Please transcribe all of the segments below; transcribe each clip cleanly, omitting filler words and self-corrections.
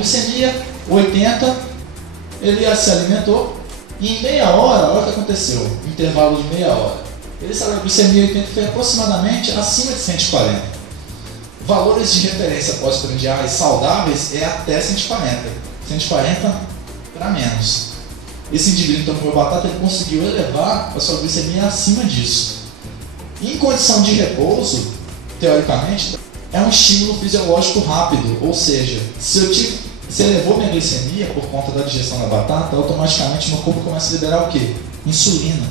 glicemia 80, ele se alimentou e em meia hora, olha o que aconteceu, intervalo de meia hora. Ele saiu a glicemia 80 foi aproximadamente acima de 140. Valores de referência pós-prandiais saudáveis é até 140. 140 para menos. Esse indivíduo então comeu batata, ele conseguiu elevar a sua glicemia acima disso. Em condição de repouso, teoricamente, é um estímulo fisiológico rápido, ou seja, se elevou minha glicemia por conta da digestão da batata, automaticamente meu corpo começa a liberar o quê? Insulina.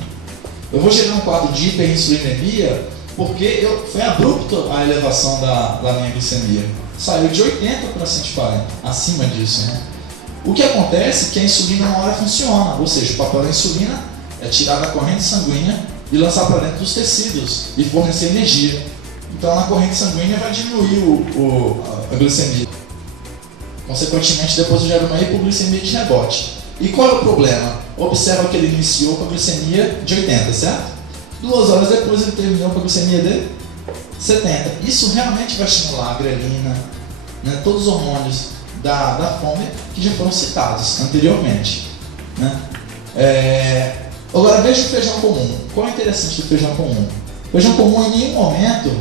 Eu vou gerar um quadro de hiperinsulinemia porque foi abrupto a elevação da minha glicemia. Saiu de 80 para 140, acima disso, né? O que acontece é que a insulina uma hora funciona, ou seja, o papel da insulina é tirar da corrente sanguínea e lançar para dentro dos tecidos e fornecer energia. Então na corrente sanguínea vai diminuir a glicemia. Consequentemente, depois eu gero uma hipoglicemia de rebote. E qual é o problema? Observa que ele iniciou com a glicemia de 80, certo? 2 horas depois ele terminou com a glicemia de 70. Isso realmente vai estimular a grelina, né, todos os hormônios da fome que já foram citados anteriormente, né? Agora veja o feijão comum. Qual é o interessante do feijão comum? O feijão comum em nenhum momento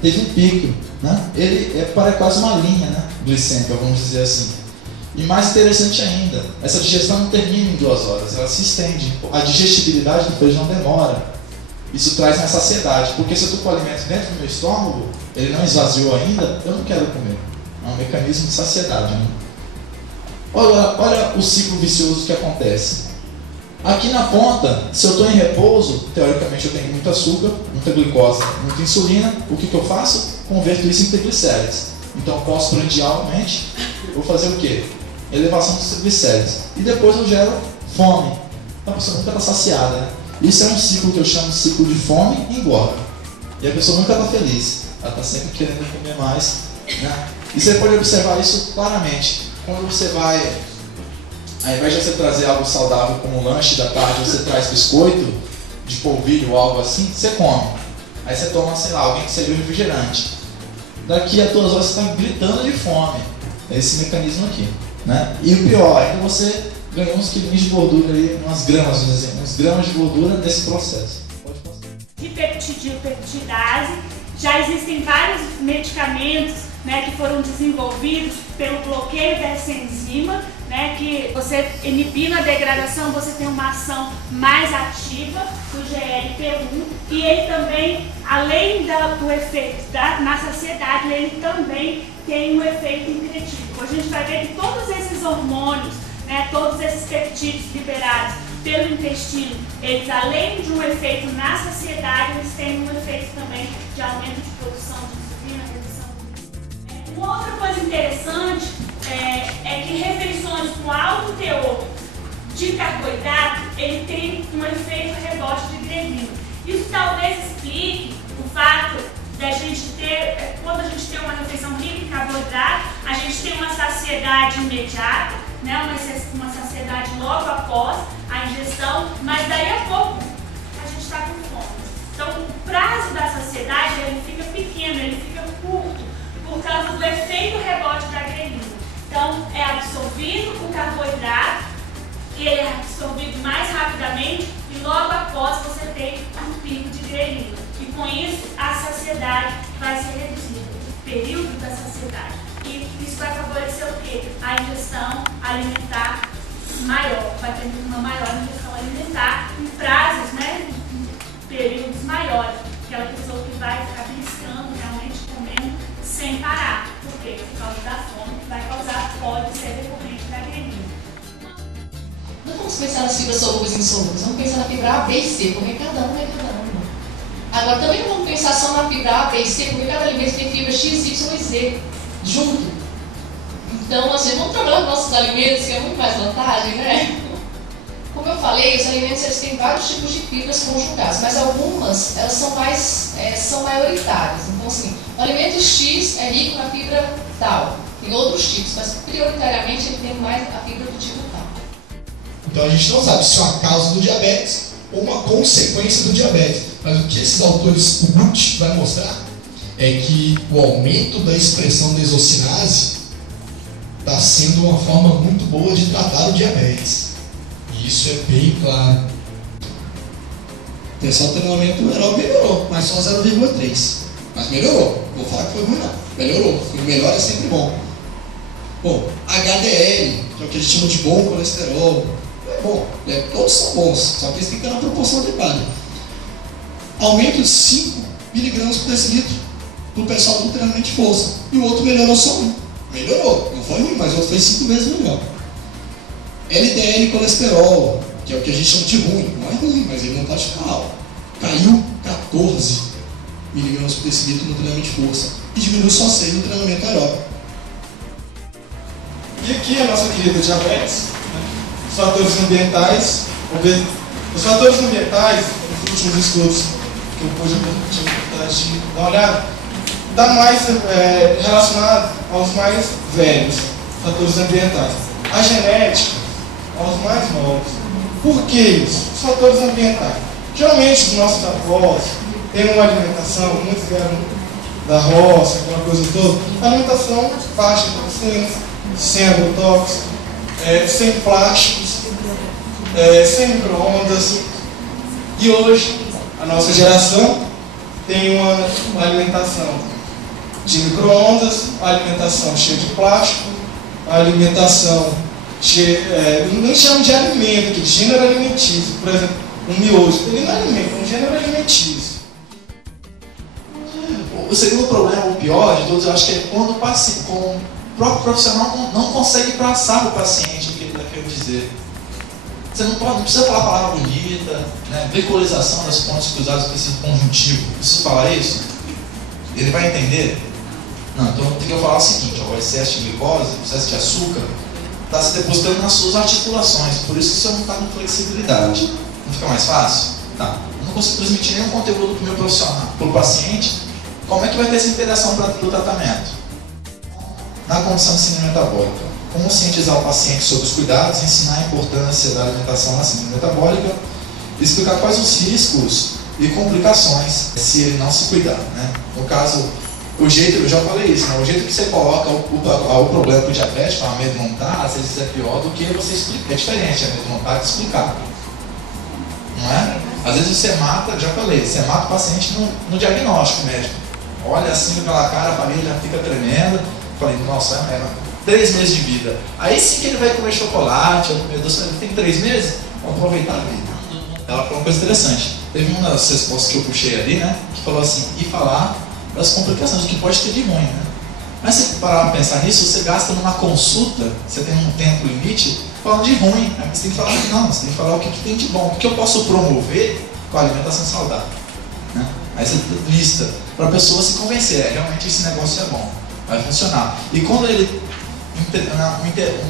teve um pico, né? Ele para quase uma linha, né, glicêmica, vamos dizer assim. E mais interessante ainda, essa digestão não termina em 2 horas, ela se estende. A digestibilidade do feijão demora. Isso traz mais saciedade, porque se eu estou com o alimento dentro do meu estômago, ele não esvaziou ainda, eu não quero comer. É um mecanismo de saciedade, né? Olha o ciclo vicioso que acontece. Aqui na ponta, se eu estou em repouso, teoricamente eu tenho muito açúcar, muita glicose, muita insulina. O que eu faço? Converto isso em triglicéridos. Então, pós-prandialmente, vou fazer o quê? Elevação dos triglicéridos. E depois eu gero fome. Então a pessoa nunca está saciada, né? Isso é um ciclo que eu chamo de ciclo de fome e engorda. E a pessoa nunca está feliz. Ela está sempre querendo comer mais, né? E você pode observar isso claramente. Quando você vai, ao invés de você trazer algo saudável como lanche da tarde, você traz biscoito de polvilho ou algo assim, você come. Aí você toma, sei lá, alguém que seja refrigerante. Daqui a 2 horas você está gritando de fome. É esse mecanismo aqui, né? E o pior, ainda você ganhou uns quilinhos de gordura aí, umas gramas, uns gramas de gordura desse processo. Pode passar. De peptidase, já existem vários medicamentos, né, que foram desenvolvidos pelo bloqueio dessa enzima, né, que você inibindo a degradação, você tem uma ação mais ativa do GLP-1 e ele também, além do efeito na saciedade, ele também tem um efeito incretível. A gente vai ver que todos esses hormônios, né, todos esses peptídeos liberados pelo intestino, eles além de um efeito na saciedade, eles têm um efeito também de aumento de produção de insulina, redução de... Uma outra coisa interessante é que refeições com alto teor de carboidrato, ele tem um efeito rebote de grelina. Isso talvez explique o fato da gente ter, quando a gente tem uma refeição rica em carboidrato, a gente tem uma saciedade imediata, né, uma saciedade logo após a ingestão, mas daí a pouco a gente está com fome. Então o prazo da saciedade ele fica pequeno, ele fica curto, por causa do efeito rebote da grelina. Então é absorvido o carboidrato, ele é absorvido mais rapidamente e logo após você tem um pico de grelina. E com isso a saciedade vai ser reduzida, o período da saciedade. E isso vai favorecer o quê? A ingestão alimentar maior, vai ter uma maior ingestão alimentar em prazos, né, em períodos maiores. Aquela pessoa que vai ficar beliscando, realmente comendo sem parar. Por quê? Por causa da fome, que vai causar, pode ser decorrente da grelina. Não vamos pensar nas fibras solúveis e insolúveis, vamos pensar na fibra A, B e C, porque cada uma é cada uma. Agora também não vamos pensar só na fibra A, B e C, porque cada alimento tem fibra X, Y e Z junto. Então, assim, vamos trabalhar com nossos alimentos, que é muito mais vantagem, né? Como eu falei, os alimentos eles têm vários tipos de fibras conjugadas, mas algumas elas são maioritárias. Então, assim, o alimento X é rico na fibra tal, tem outros tipos, mas prioritariamente ele tem mais a fibra do tipo tal. Então a gente não sabe se é uma causa do diabetes ou uma consequência do diabetes. Mas o que esses autores, o Gut vai mostrar é que o aumento da expressão da exocinase está sendo uma forma muito boa de tratar o diabetes. E isso é bem claro. O pessoal do treinamento aeróbico melhorou, mas só 0,3. Mas melhorou. Vou falar que foi ruim não. Melhorou. O melhor é sempre bom. Bom, HDL, que é o que a gente chama de bom colesterol. É bom. Todos são bons, só que eles têm que estar na proporção adequada. Aumento de 5 mg por decilitro para o pessoal do treinamento de força. E o outro melhorou só 1. Melhorou. Não foi ruim, mas o outro foi 5 vezes melhor. LDL colesterol, que é o que a gente chama de ruim. Não é ruim, mas ele não pode ficar alto. Caiu 14 mg por decilitro no treinamento de força. E diminuiu só 6 no treinamento aeróbico. E aqui a nossa querida diabetes, né? Os fatores ambientais, os fatores ambientais, nos últimos estudos que eu pude dar uma olhada, está mais relacionado aos mais velhos, fatores ambientais. A genética, aos mais novos. Por que isso? Os fatores ambientais. Geralmente os nossos avós têm uma alimentação, muitos vieram da roça, aquela coisa toda, alimentação baixa em toxinas, sem agrotóxicos, sem plásticos, sem micro-ondas. E hoje, a nossa geração tem uma alimentação de micro-ondas, uma alimentação cheia de plástico, uma alimentação cheia, não chamo de alimento, que de gênero alimentício. Por exemplo, um miojo, ele não é alimento, é um gênero alimentício. O segundo problema, o pior de todos, eu acho que é quando o próprio profissional não consegue passar para o paciente o que ele está querendo dizer. Você não precisa falar a palavra bonita, né? Veiculação das pontes cruzadas com esse conjuntivo. Preciso falar isso? Ele vai entender? Não, então tem que eu falar o seguinte: ó, o excesso de glicose, o excesso de açúcar, está se depositando nas suas articulações, por isso que você não está com flexibilidade. Não fica mais fácil? Tá. Eu não consigo transmitir nenhum conteúdo para o meu profissional, para o paciente. Como é que vai ter essa interação para o tratamento? Na condição de síndrome metabólica, conscientizar o paciente sobre os cuidados, ensinar a importância da alimentação na síndrome metabólica, explicar quais os riscos e complicações se ele não se cuidar, né? No caso, o jeito, eu já falei isso, né? O jeito que você coloca o problema para o diabético, amedrontar, às vezes é pior do que você explicar. É diferente amedrontar que explicar. Não é? Às vezes você mata, já falei, você mata o paciente no diagnóstico médico. Olha assim com aquela cara, a família já fica tremenda. Falei, nossa, 3 meses de vida. Aí sim que ele vai comer chocolate, meu Deus, ele tem 3 meses, vamos aproveitar a vida. Ela falou uma coisa interessante. Teve uma das respostas que eu puxei ali, né? Que falou assim, e falar das complicações, do que pode ter de ruim, né? Mas se parar para pensar nisso, você gasta numa consulta, você tem um tempo limite, falando de ruim. Aí você tem que falar, não, você tem que falar o que tem de bom, o que eu posso promover com a alimentação saudável. Né? Aí você lista, para a pessoa se convencer, realmente esse negócio é bom, vai funcionar. E quando ele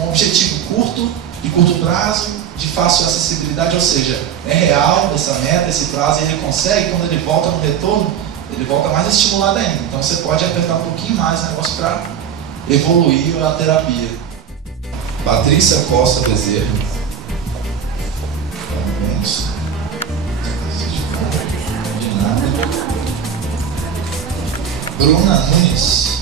um objetivo curto, de curto prazo, de fácil acessibilidade, ou seja, é real essa meta, esse prazo, e ele consegue, quando ele volta no retorno, ele volta mais estimulado ainda. Então você pode apertar um pouquinho mais o negócio para evoluir a terapia. Patrícia Costa Bezerra. Parabéns. De nada. Bruna Nunes.